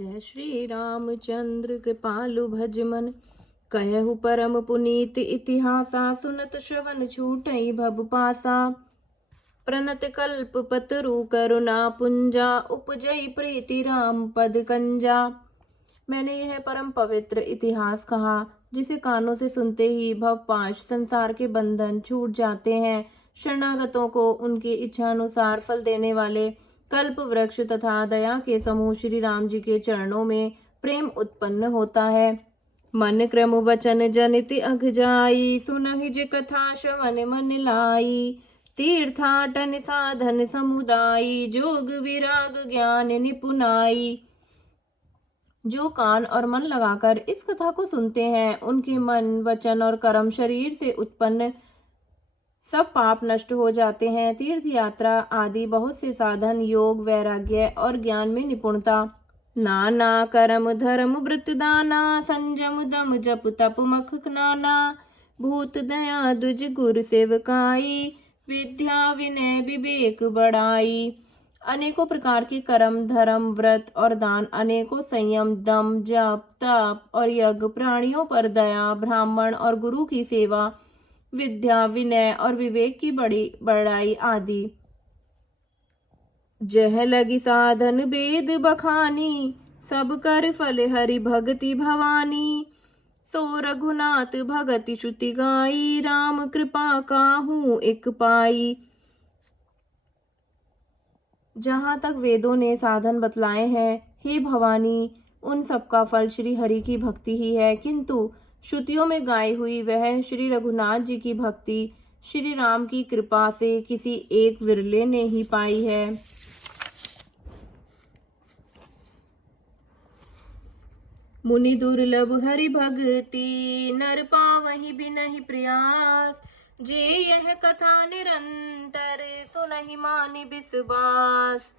जय श्री रामचंद्र कृपालु भजमन कहु परम पुनीत इतिहासा सुनत श्रवण छूटई भव पासा प्रणत कल्प पतरु करुणा पुंजा उपजई प्रीति राम पद कंजा। मैंने यह परम पवित्र इतिहास कहा जिसे कानों से सुनते ही भव पाश संसार के बंधन छूट जाते हैं। शरणागतों को उनकी इच्छा अनुसार फल देने वाले कल्प वृक्ष तथा दया के समूह श्री राम जी के चरणों में प्रेम उत्पन्न होता है। मन क्रम वचन जनित अघ जाई सुनहि जे कथा श्रवण मन लाई। तीर्थाटन साधन समुदायी जोग विराग ज्ञान निपुनाई। जो कान और मन लगाकर इस कथा को सुनते हैं उनके मन वचन और कर्म शरीर से उत्पन्न सब पाप नष्ट हो जाते हैं। तीर्थ यात्रा आदि बहुत से साधन योग वैराग्य और ज्ञान में निपुणता नाना कर्म धर्म व्रत दाना संयम दम जप तप मख नाना भूत दया दुज गुर सेवकाई विद्या विनय विवेक बढ़ाई। अनेकों प्रकार के कर्म धर्म व्रत और दान अनेकों संयम दम जप तप और यज्ञ प्राणियों पर दया ब्राह्मण और गुरु की सेवा विद्या विनय और विवेक की बढ़ाई आदि। जह लगी साधन वेद बखानी सब कर फल हरि भगति भवानी। सो रघुनाथ भगति श्रुति गाई राम कृपा काहू एक पाई। जहाँ तक वेदों ने साधन बतलाए हैं हे भवानी उन सब का फल श्री हरि की भक्ति ही है, किंतु श्रुतियों में गाई हुई वह श्री रघुनाथ जी की भक्ति श्री राम की कृपा से किसी एक विरले ने ही पाई है। मुनि दुर्लभ हरि भक्ति नर पावहि बिनहि प्रयास। जे यह कथा निरंतर सुनहि मानि विश्वास।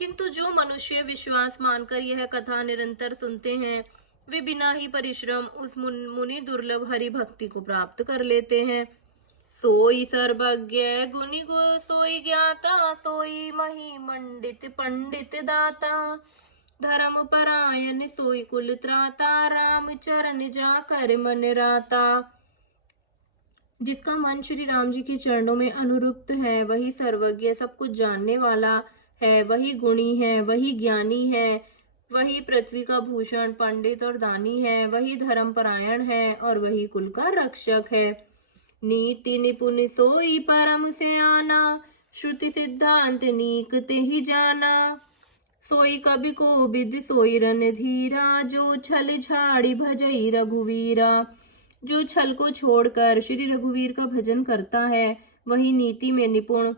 किंतु जो मनुष्य विश्वास मानकर यह कथा निरंतर सुनते हैं वे बिना ही परिश्रम उस मुनि दुर्लभ हरि भक्ति को प्राप्त कर लेते हैं। सोई सर्वज्ञ गुनि गो सोई ज्ञाता सोई मही मंडित पंडित दाता। धर्म परायण सोई कुल त्राता राम चरण जाकर मन राता। जिसका मन श्री राम जी के चरणों में अनुरुक्त है वही सर्वज्ञ सब कुछ जानने वाला है, वही गुणी है, वही ज्ञानी है, वही पृथ्वी का भूषण पंडित और दानी है, वही धर्म परायण है और वही कुल का रक्षक है। नीति निपुण सोई परम से आना श्रुति सिद्धांत नीक ते ही जाना। सोई कवि को विद सोई रणधीरा जो छल झाड़ी भजई रघुवीरा। जो छल को छोड़कर श्री रघुवीर का भजन करता है वही नीति में निपुण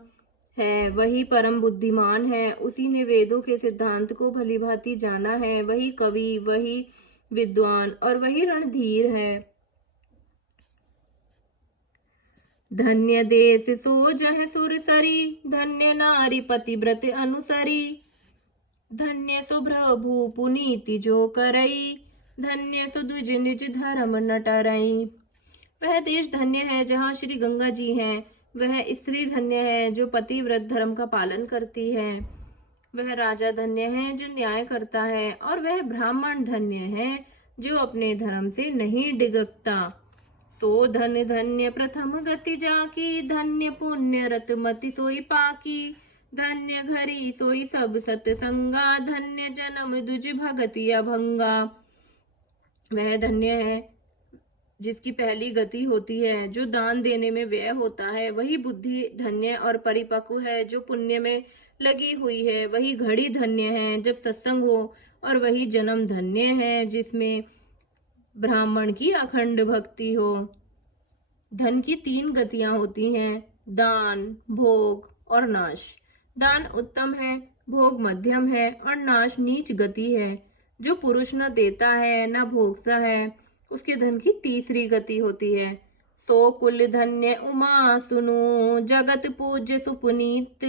है, वही परम बुद्धिमान है, उसी ने वेदों के सिद्धांत को भली भांति जाना है, वही कवि वही विद्वान और वही रणधीर है। धन्य देश सो जह सुरसरी धन्य नारी पतिव्रत अनुसरी। धन्य सुप्रभु पुनीति जो करई धन्य सुदुज निज धर्म न टरई। वह देश धन्य है जहाँ श्री गंगा जी हैं, वह स्त्री धन्य है जो पतिव्रत धर्म का पालन करती है, वह राजा धन्य है जो न्याय करता है और वह ब्राह्मण धन्य है जो अपने धर्म से नहीं डिगकता। सो धन धन्य प्रथम गति जाकी धन्य पुण्य रत मति सोई पाकी। धन्य घरी सोई सब सतसंगा धन्य जन्म दुज भगति अभंगा। वह धन्य है जिसकी पहली गति होती है, जो दान देने में व्यय होता है, वही बुद्धि धन्य और परिपक्व है जो पुण्य में लगी हुई है, वही घड़ी धन्य है जब सत्संग हो और वही जन्म धन्य है जिसमें ब्राह्मण की अखंड भक्ति हो। धन की 3 गतियां होती हैं, दान भोग और नाश। दान उत्तम है, भोग मध्यम है और नाश नीच गति है। जो पुरुष न देता है न भोगता है उसके धन की 3री गति होती है। सो कुल धन्य उमा सुनो जगत पूज्य सुपुनीत।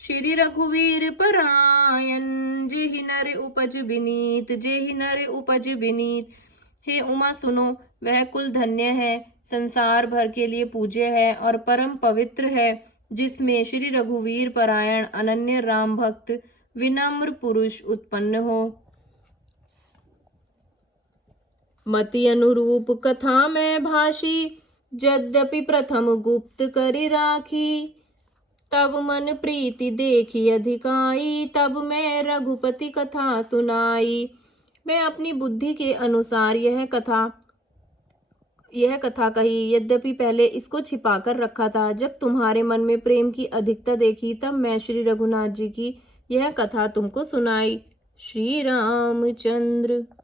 श्री रघुवीर परायण जेहि नर उपज विनीत जेहि नर उपज विनीत। हे उमा सुनो वह कुल धन्य है, संसार भर के लिए पूज्य है और परम पवित्र है जिसमें श्री रघुवीर परायण अनन्य राम भक्त विनम्र पुरुष उत्पन्न हो। मति अनुरूप कथा में भाषी, यद्यपि प्रथम गुप्त करि राखी। तब मन प्रीति देखी अधिकाई, तब मैं रघुपति कथा सुनाई। मैं अपनी बुद्धि के अनुसार यह कथा कही, यद्यपि पहले इसको छिपा कर रखा था। जब तुम्हारे मन में प्रेम की अधिकता देखी, तब मैं श्री रघुनाथ जी की यह कथा तुमको सुनाई। श्री रामचंद्र।